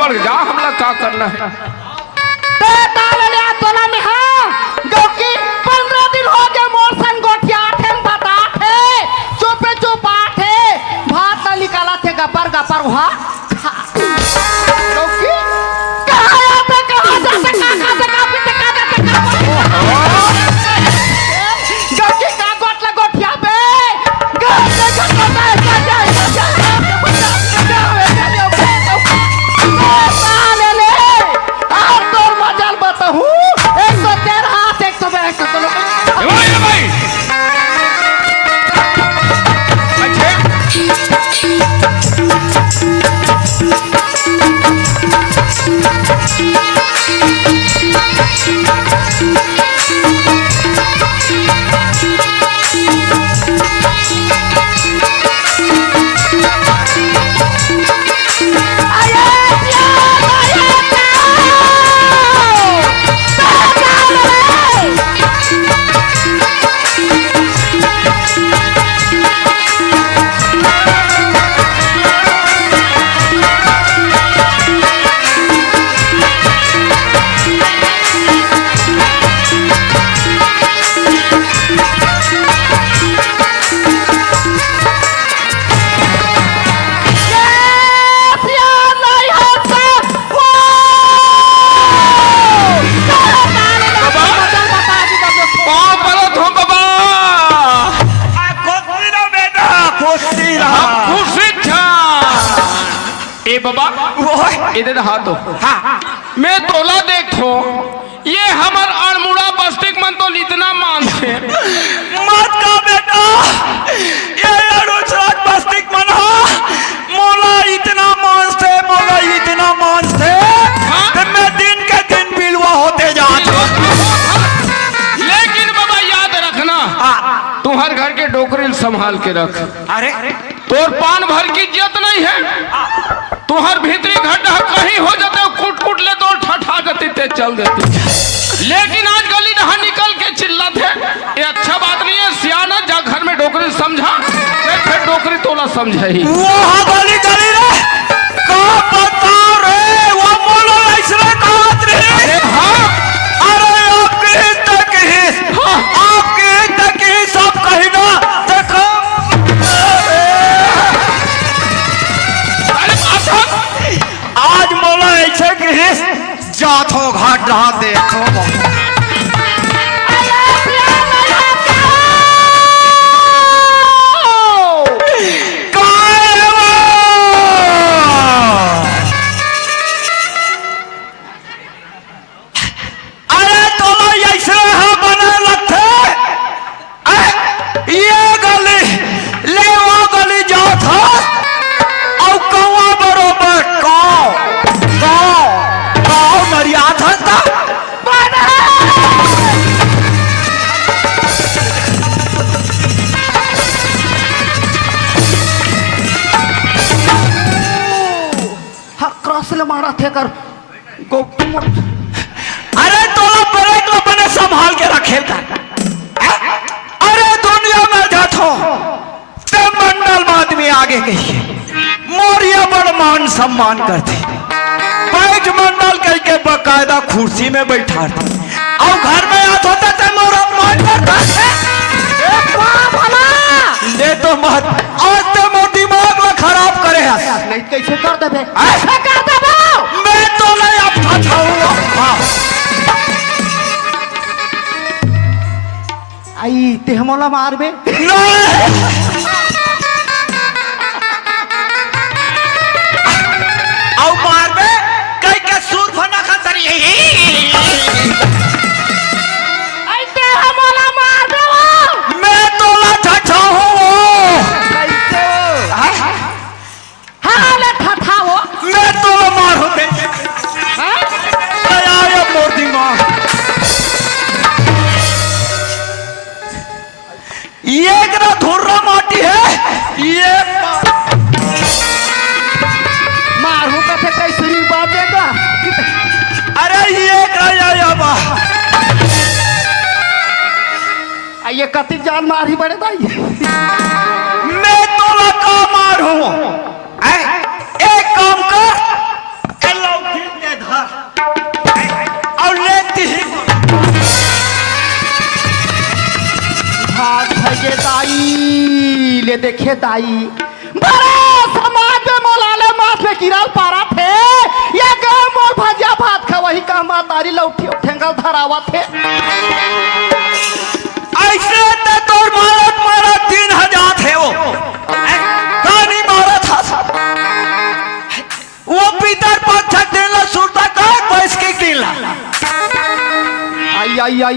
बढ़ जा हमला का करना है तोला में हाँ क्योंकि 15 दिन हो गए मोर संग गोठिया थे बता थे चुपे चुप आठे भात न निकाला थे गपर वहाँ क्योंकि कहाँ आते कहाँ जाते कहाँ से कहाँ पीते कहाँ जाते क्योंकि कहाँ गोठला गोठिया पे गोठले गोठला बाबा इधर हाथ हाँ मैं तोला देखो ये हमार अड़मुड़ा बस्तिक मन तो इतना मानते मत का बेटा ये अड़ुचराज बस्तिक मन हो मोला इतना मानते हाँ? मैं दिन के दिन बिलवा होते जाते लेकिन बाबा याद रखना तुम्हार घर के डोकरी संभाल के रख अरे तोर पान भर की इज्जत नहीं है तुहर भीतरी गड्ढा कहीं हो जाते कूट ले तो ठठा जाती ते चल देती लेकिन आज गली नहा निकल के चिल्ला थे ये अच्छा बात नहीं है सियाना जा घर में डोकरी समझा फिर डोकरी तोला समझे ही वो गली गली रे का बता रे वो मोला ऐसे कहत रे अरे हाँ अरे आपके तक ही सब कहिना देखो आज मोला ऐसे गृहिस जाथो घाट रहा देखो अरे तो ऐसे बने लगते ये गली ले वो गली जात और कौआ बरोबर मर्यादा था क्रॉस ले मारा थे कर अरे तो ब्रेक अपने संभाल के रखे था अरे दुनिया में जाथो ते मंडल में आदमी आगे गई मोरिया बड़ मान सम्मान करते बैठ मंडल कह के बकायदा कुर्सी में बैठा थे और घर में आता होता थे मोर अपमान करता थे ले तो मत आज ते मोर दिमाग में खराब करे है नहीं कैसे कर देबे ऐसे कर देबो मैं तो नहीं अपना छाऊंगा आई ते हमला मारबे आओ मारबे कई के सूर फना खतरी आई ते हमला मार दो मैं तो लाठा हूँ कैसे हां ले ठठा हो मैं तो मार होते हां आया मोर दिमाग ये करा धुर्रा माटी है ये मारू का थे कैसे बातेगा अरे ये करा बा ये कति जान मारी बड़े भाई मैं तो लगा मारू एक काम कर ले देखे दाई बड़े समाज में मोलाले मास में किराल पारा थे या गाँव मोर भजिया भात खा वही का मातारी लौठी ठेंगल धरावा थे ऐसे ते तोर मारा 3000 थे वो कहानी मारा था वो पीतर पक्ष दिला सुरता का बस के दिला आई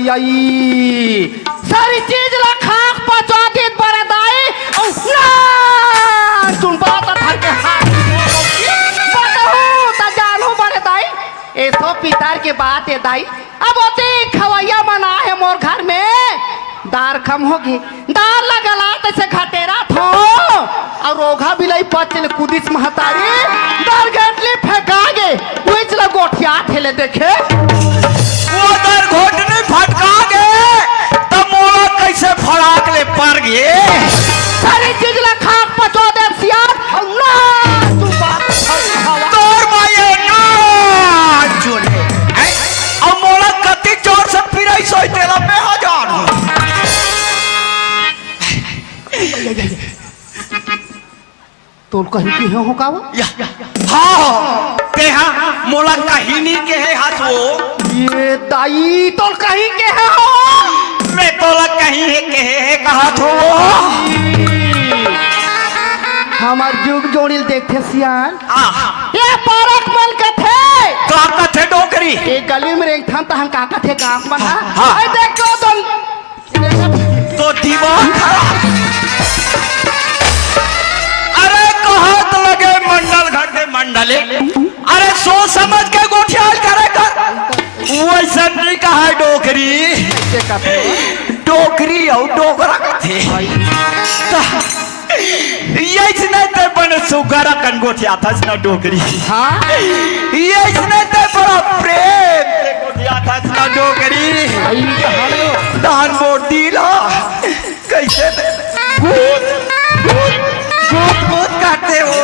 सारी चीज ला खाक पचा के बड़े दाई और ना सुन बात था के हाथ बताओ ता जानू बड़े दाई ऐसो पितार के बात है दाई अब ओते खवैया मना है मोर घर में दार कम होगी दार लगला तैसे घटेरा थो और रोगा बिलाई पचल कुदिस महतारी दार गटली फेंका गे वही चला गोठिया ठेले देखे वो दर घोटने फटका गए तब मोला कैसे फड़ाक ले पर गए सारी चीज ला खाक पचो दे सियार अल्लाह तू बात हवा तोर माये ना चुने अब मोला कति जोर से पिराई सोई तेरा पे हजार तो कहीं की हो का वो हाँ ते हाँ मोला कहिनी के है हसो ये दाई तो कहीं के है हो मैं तोला कहीं है के है कहा थो हमार जुग जोड़िल देखते सियान आ ये पारक मन के थे का थे डोकरी ये गली में रेंग थाम तहन काका थे गांव में हाँ। हां देखो तो दीवार खराब अरे कहत लगे मंडल घर के मंडले अरे सोच समझ के गोठियाल करे कर वैसा नहीं कहा डोकरी डोकरी और डोकरा का थे यही नहीं ते बने सुगरा कन गोठिया था ना डोकरी हां यही नहीं ते बड़ा प्रेम से गोठिया था ना डोकरी दान मोड़ दिला कैसे भूत काटते हो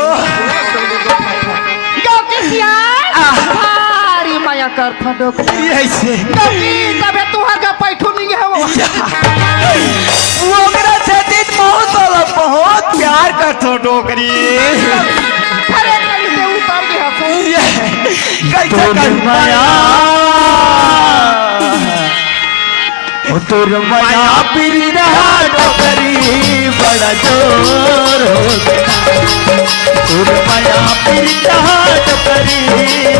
यो के सियान भारी माया कर फटो ऐसे तबे तुहार का पैठू नहीं है वो मेरा सतीत बहुत प्यार करतो डोकरी अरे कहीं से उतर गया कैसे कर माया तुर माया पीरी रहा डोकरी बड़ा जोर हो गया तुर माया पीरी रहा डोकरी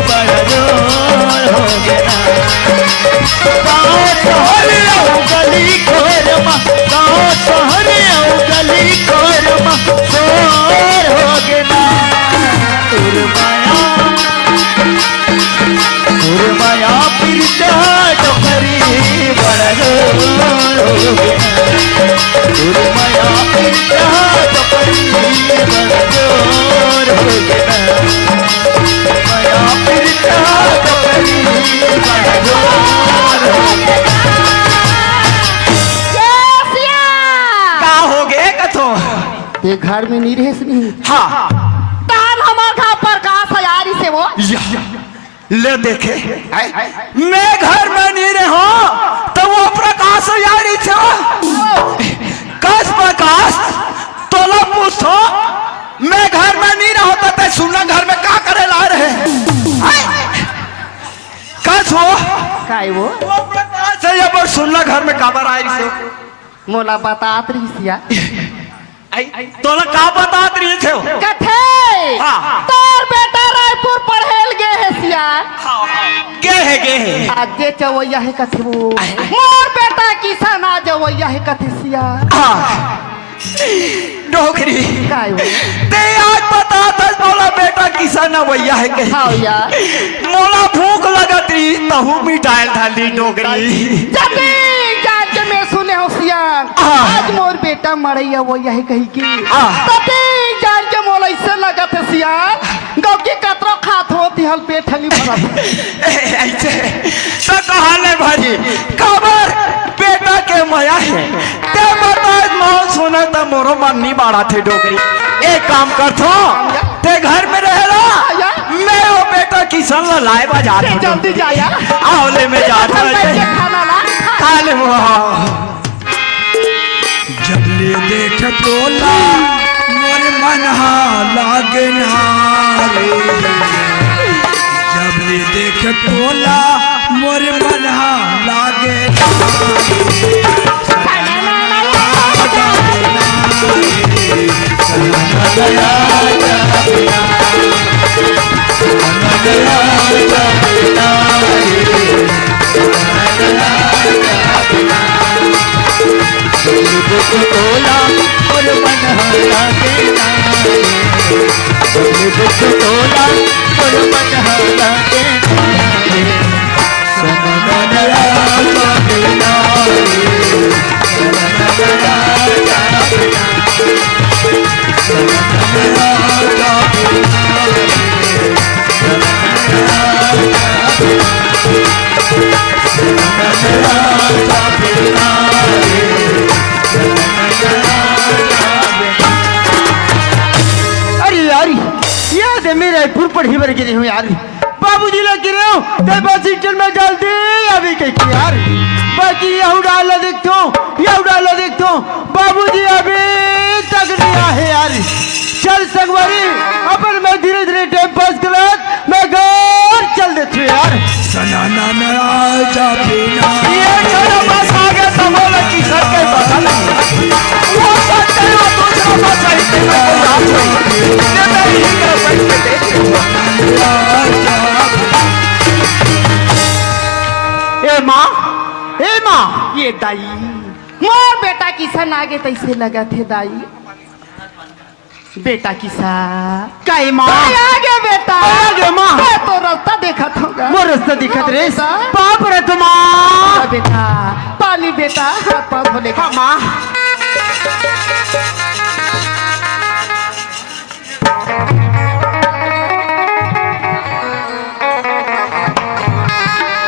बड़ा जोर हो गया गाँव शहर गली कोरमा गाँव शहर गली कोरमा शोर हो गया तुर माया पीरता डोकरी बड़ा जोर हो गया तुर माया पीरता डोकरी बड़ा जोर हो गया माया पीरता डोकरी बड़ा जोर हो गया का हो गए कथो ते घर में नहीं रहे नहीं हाँ तान हमार घर पर का सयारी से वो ले देखे मैं घर में नहीं रहा तो वो प्रकाश यारी था कस प्रकाश तोला पूछो मैं घर में नहीं रहा तो सुनना घर में क्या करे ला रहे कस हो काय वो प्रकाश है ये पर सुनना घर में काबर आई से मोला बतात रही सिया तोला का बतात रही थे कथे हाँ। तोर बेटा रायपुर पढ़ेल गे है सिया गे है आज जे चवैया है कथे वो मोर बेटा किसान आ जवैया है कथे सिया डोकरी काय वो ते आज बता था मोला बेटा किसान भैया है के हाँ यार मोला भूख लगत रही तहु मिठाई थाली डोकरी जबी जान के मैं सुने हो सियान आज मोर बेटा मरैया वो यही कही की तबे जान के मोला इससे लगत है सियान गौ की कतरो खात होती हल पेट हली भरा ऐसे तो कहाले भाजी खबर बेटा के माया है ते बता मौत सुना तो मोरो मन नहीं बाड़ा थे डोकरी एक काम कर थो ते घर में रह रहा मैं वो बेटा किसान ला लाए बाजार जल्दी जाया आवले में जाता खाना ला खा ले वो जब ले ले देख टोला मोर मनहा लागे नारे जब ले देख टोला मोर मनहा लागे टोला और मनहरा के नारे टोला और मनहरा के नारे समनया के नारे रायपुर पढ़ी बर गिरी हूँ यार बाबूजी लग गिरे हूँ ते बस स्टैंड में जल्दी अभी कहीं यार बाकी यहू डाला देखता हूँ बाबूजी अभी तक नहीं आए यार चल संगवारी अपन मैं धीरे धीरे टाइम पास करत मैं घर चल देती हूँ यार सनाना नया जा बिना ये चलो बस आ गया समोला की सर के पता नहीं वो सच है वो दूसरा बस आई थी मैं कोई आप नहीं ये मैं ही कर सकते ए माँ ये दाई मोर बेटा किसान आगे तैसे लगा थे दाई बेटा किसान कई माँ आगे बेटा आगे माँ मैं तो रास्ता देखा था वो रास्ता दिखत रे बेटा। बाप रे तो माँ बेटा पानी बेटा हाथ पाँव धोने का माँ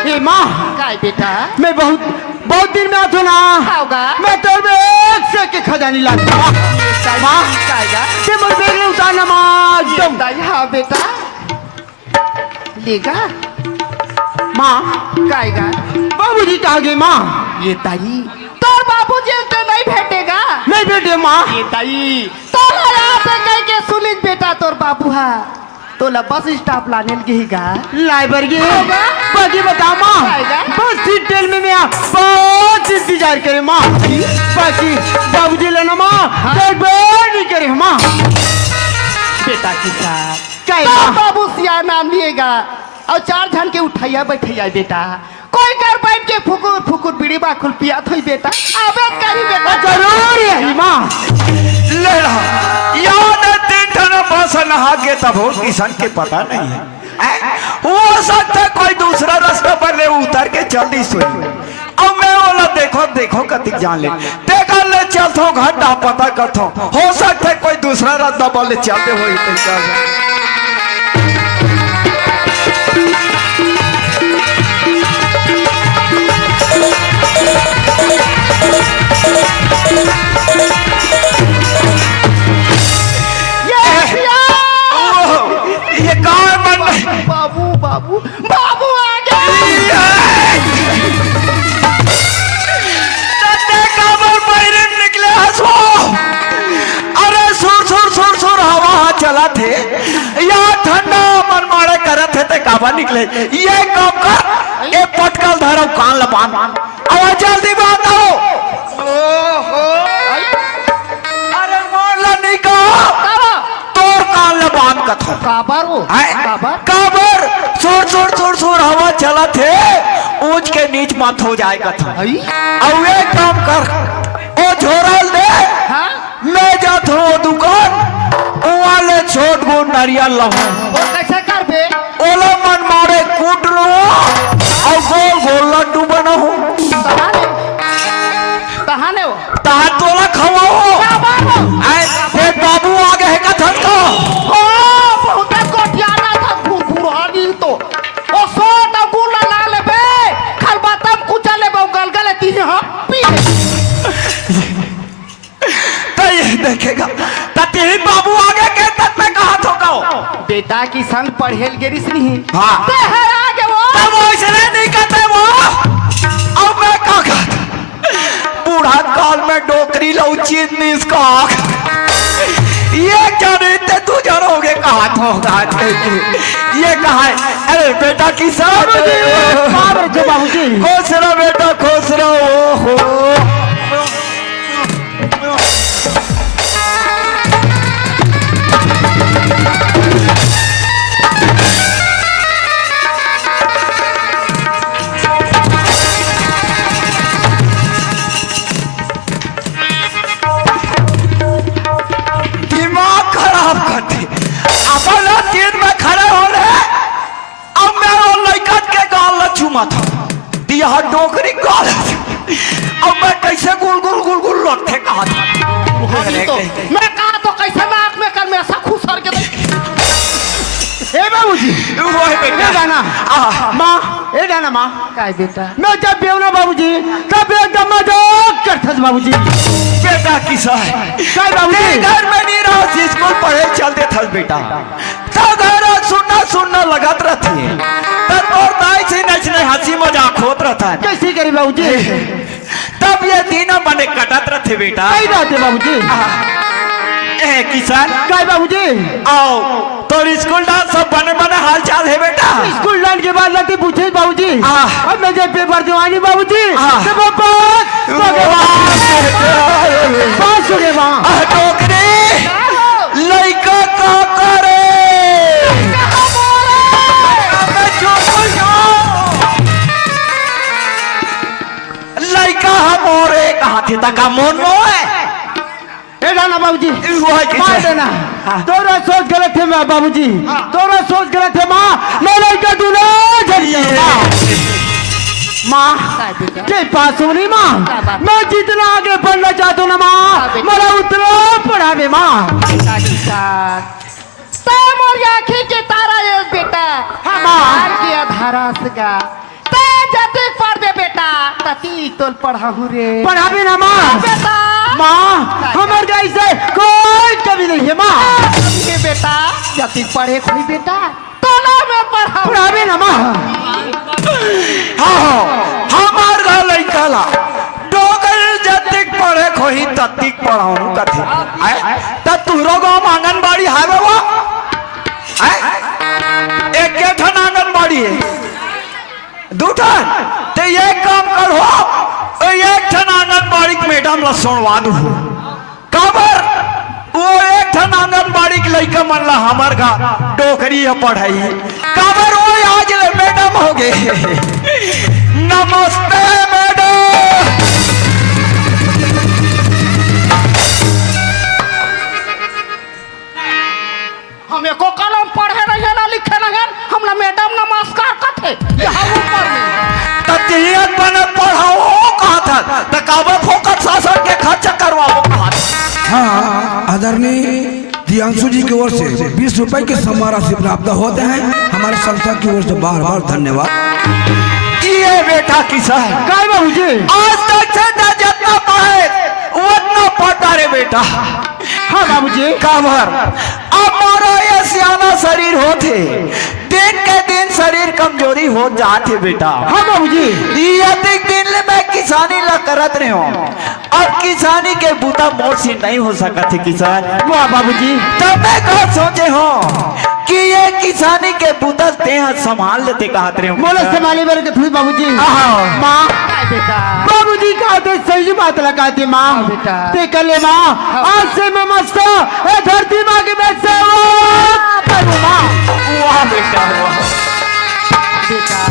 ए माँ काय बेटा मैं बहुत दिन में आता ना होगा मैं तो एक से के खजानी लाता माँ कायगा ते मोर बैग ले उतारना माँ एकदम दाई हाँ बेटा लेगा माँ कायगा बाबूजी कहाँ गए माँ ये दाई तोर बाबूजी तो नहीं भेटेगा नहीं बेटे माँ ये दाई तोला यहाँ पे कह के सुनिस बेटा तोर बाबू है तोला बस स्टॉप लाने गईगा लाइब्रेरी होगा? बाकी बता माँ आएगा? बस सीटेल में मैं बहुत इंतजार करे माँ बाकी बाबूजी लेना माँ एक बार नहीं करे माँ बेटा के साथ क्या है तोर माँ? बाबू सिया नाम लिएगा और 4 जन के उठाइया बैठैया बेटा कोई कर बैठ के फुकुर फुकुर बीड़ी बाखुल पिया थोई बेटा अबे करी बेटा जरूर है माँ ले रहा याद है 3 ठाना बस नहा के तब हो किसान के पता नहीं है हो सकता है कोई दूसरा रास्ता पर ले उतर के जल्दी सोई अब मैं बोला देखो कतिक जान ले देखा ले चलता घंटा पता करता हो सकता है कोई दूसरा रास्ता पर ले चलते हो ये कहाँ मन बाबू बाबू बाबू आ गया निकले हंसो अरे सुर हवा चला थे यहाँ ठंडा मन मारे करे थे ते काबा निकले ये काम कर ये पटकल धरो कान लपान अब जल्दी बात आओ अरे मोला नहीं कहो तोर कान लपान कथो काबर वो काबर काबर सुर हवा चला थे ऊंच के नीच मत हो जाएगा था अब ये काम कर ओ झोरल दे हाँ मैं जाता हूँ दुकान वाले छोट गो नारियल लाऊं वो कैसे कर बे ओला मन मारे कूट रो और गोल गोल लड्डू बनाऊं कहाने वो तार तोला खवाओ काबर वो आए बाबू आ गए का धक्का ओ बहुत कोटियाना था घुरघुरानी तो ओ सोटा गुला ला ले बे खल बातम कुचा ले बे गलगल तीन हां पी तो ये देखेगा तते ही बाबू आ गए के तक में कहा ठोकाओ बेटा की संग पढ़ेल गिरिस नहीं हाँ ते है आगे वो तब वो इसने नहीं कहते वो अब मैं क्या कहता बूढ़ा काल में मैं डोकरी लौची इसका ये जाने ते तू जानोगे कहा होगा ये कहा है। अरे बेटा किसान बाबूजी खुश रहो बेटा खुश रहो। हो था दिया डोकरी गाल अब मैं कैसे गुल गुल गुल गुल लौटते कहा था मैं कहा तो कैसे नाक में कर मेरा सब खुसर के ए बाबूजी ए गाना माँ ए गाना माँ काय बेटा मैं जब भी ना बाबूजी तब एकदम मजाक करथस बाबूजी बेटा किसा है काय बाबूजी घर में नहीं रहो स्कूल पढ़े चलते थस बेटा तो घर सुनना सुनना लगत रहती है तब और दाई से नचने हंसी मजाक होत रहता है कैसी करी बाबूजी तब ये तीनों बने कटत रहते बेटा कई बात है बाबूजी ए किसान काय बाबूजी आओ तो स्कूल डांस सब बने बने हाल चाल है बेटा स्कूल डांस के बाद लती पूछे बाबूजी अब मैं जब पेपर दिवानी बाबूजी तो पास हो गए वहाँ टोकरी लइका का करे लइका हमोरे कहा थे तका मोन है ए गाना बाबूजी मार देना तोरा सोच गलत है माँ बाबूजी तोरा सोच गलत है माँ मैं लड़का दूल्हा झरिए माँ के पास हो नहीं माँ मैं जितना आगे पढ़ना चाहता हूँ ना माँ मेरा उतना पढ़ावे माँ मोर आँखी के तारा ये बेटा हाँ किया धारा सगा ते जति पढ़ दे बेटा तती तोल पढ़ाहू रे पढ़ावे ना माँ बेटा माँ हमारे गाय से कोई कमी नहीं है माँ ये बेटा जति पढ़े कोई बेटा तो ना मैं पढ़ाऊँ पढ़ावे ना माँ हाँ हमार घर लइका ला डोगर जतिक पढ़े खोही ततिक पढ़ाऊं कथी त तुहरो गांव आंगनबाड़ी हावे वो एक के ठन आंगनबाड़ी है दू ठन ते एक काम करो एक ठन आंगनबाड़ी मैडम ला सुनवा दू काबर वो एक ठन आंगनबाड़ी के लइका मन ला हमर का डोकरी पढ़ाई काबर वो आज ले मैडम हो गए नमस्ते मैडम हमें को कलम पढ़े नहीं ना लिखे नहीं हमला मैडम नमस्कार कथे यहाँ ऊपर में ततियत बने पढ़ाओ कहा था त काबर फोकट शासन के खर्च करवाओ कहा था हाँ आदरणीय दियांशु जी की ओर से 20 रुपए के सम्मान राशि प्राप्त होते हैं हमारे संस्था की ओर से बार बार धन्यवाद। ये बेटा किसा है काय बाबूजी आज तक से जितना पढ़े उतना पढ़ता रे बेटा हाँ बाबूजी काबर अब मारो ये सियाना शरीर होते दिन के दिन शरीर कमजोरी हो जाते बेटा हाँ बाबूजी ये दिन में किसानी ला करत रहे हो अब किसानी के बूता मोर से नहीं हो सका थे किसान वाह बाबूजी तब मैं कहा सोचे हो कि ये किसानी के बूता ते संभाल लेते कहते रहे हो बोले संभाले बारे के थी बाबूजी हाँ। माँ बेटा बाबूजी कहते सही बात लगाते माँ बेटा। ते कर ले माँ आज से मैं मस्त ए धरती माँ के बैठ से माँ वाह बेटा वाह बेटा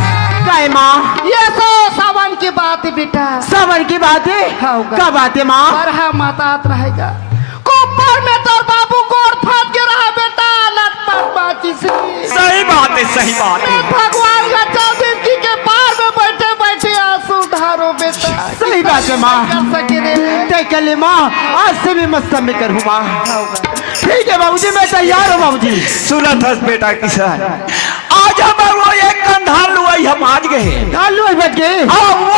काय माँ ये तो सावन की बात है बेटा सबर की बात है हाँ, होगा। क्या बात है माँ बरहा मातात रहेगा कोपर में तो बाबू गोड़ फंस के रहा बेटा लटपट बाची से सही बात है सही बात है भगवान का 14 के पार में बैठे बैठे आंसू ढारो बेटा सही बात है माँ कर सके रे ते कर ले माँ आज से भी मस्त में करूँ माँ ठीक है बाबूजी मैं तैयार हूँ बाबूजी सुनत हस बेटा किसान आज हम वो एक कंधार लुआई हम आज गए आलू बच गए अब वो